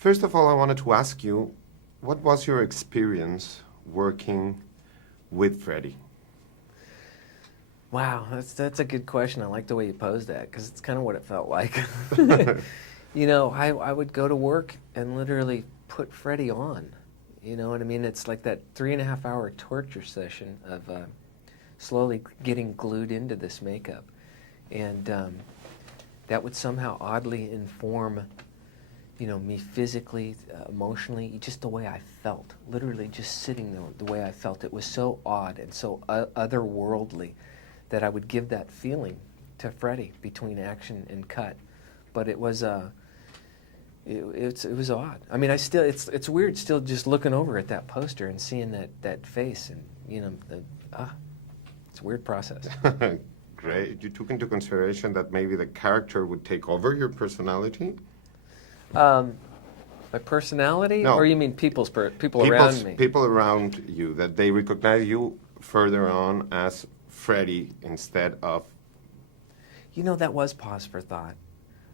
First of all, I wanted to ask you, what was your experience working with Freddy? Wow, that's a good question. I like the way you posed that because it's kind of what it felt like. You know, I would go to work and literally put Freddy on. You know what I mean? It's like that 3.5-hour torture session of slowly getting glued into this makeup. And that would somehow oddly inform, you know, me physically, emotionally, just the way I felt. Literally just sitting there, the way I felt. It was so odd and so otherworldly that I would give that feeling to Freddy between action and cut. But it was it was odd. I mean, it's weird still just looking over at that poster and seeing that face, and you know, it's a weird process. Great. You took into consideration that maybe the character would take over your personality? My personality, No. or you mean people around me? People around you, that they recognize you further on as Freddy instead of... You know, that was pause for thought.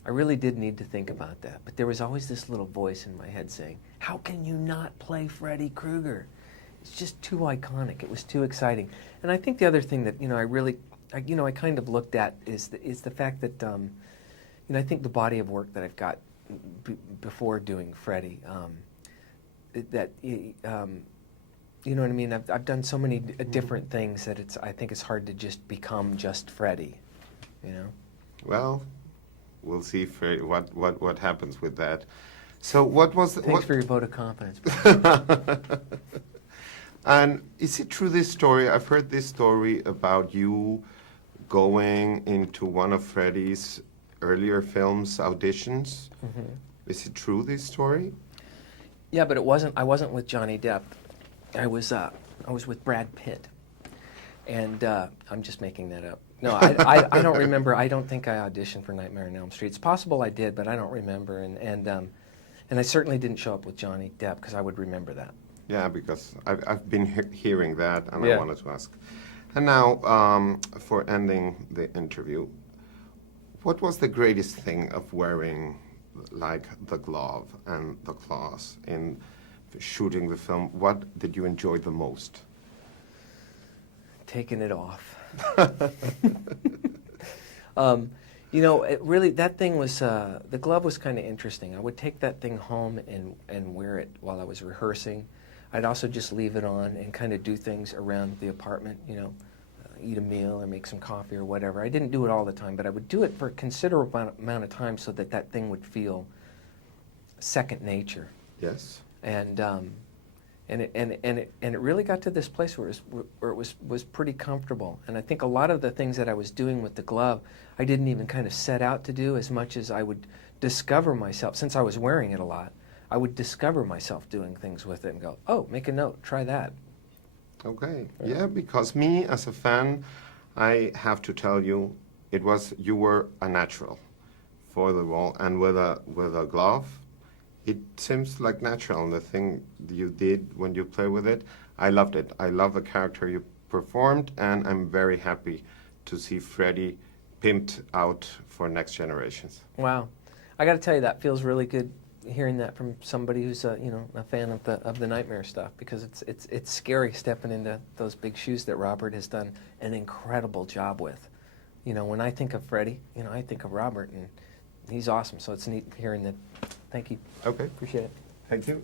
I really did need to think about that, but there was always this little voice in my head saying, how can you not play Freddy Kruger? It's just too iconic. It was too exciting. And I think the other thing that, you know, I kind of looked at is the fact that, you know, I think the body of work that I've got before doing Freddy, you know what I mean? I've done so many different things that I think it's hard to just become just Freddy, you know? Well, we'll see what happens with that. So what was... Thanks for your vote of confidence. And is it true, this story? I've heard this story about you going into one of Freddy's earlier films auditions. Mm-hmm. Is it true, this story? Yeah, but I wasn't with Johnny Depp. I was with Brad Pitt. And I'm just making that up. No, I don't remember. I don't think I auditioned for Nightmare on Elm Street. It's possible I did, but I don't remember. And I certainly didn't show up with Johnny Depp because I would remember that. Yeah, because I've been hearing that, and yeah. I wanted to ask. And now, for ending the interview, what was the greatest thing of wearing, like, the glove and the claws in shooting the film? What did you enjoy the most? Taking it off. You know, really, that thing was, the glove was kind of interesting. I would take that thing home and wear it while I was rehearsing. I'd also just leave it on and kind of do things around the apartment, you know, eat a meal or make some coffee or whatever. I didn't do it all the time, but I would do it for a considerable amount of time so that thing would feel second nature. Yes. And it really got to this place where it was pretty comfortable. And I think a lot of the things that I was doing with the glove, I didn't even kind of set out to do as much as I would discover myself. Since I was wearing it a lot, I would discover myself doing things with it and go, oh, make a note, try that. Okay, yeah, because me as a fan, I have to tell you, you were a natural for the role, and with a glove, it seems like natural. The thing you did when you play with it, I loved it. I love the character you performed, and I'm very happy to see Freddy pimped out for next generations. Wow, I got to tell you, that feels really good hearing that from somebody who's you know, a fan of the nightmare stuff, because it's scary stepping into those big shoes that Robert has done an incredible job with. You know, when I think of Freddy, you know, I think of Robert, and he's awesome. So it's neat hearing that. Thank you. Okay. Appreciate it. Thank you.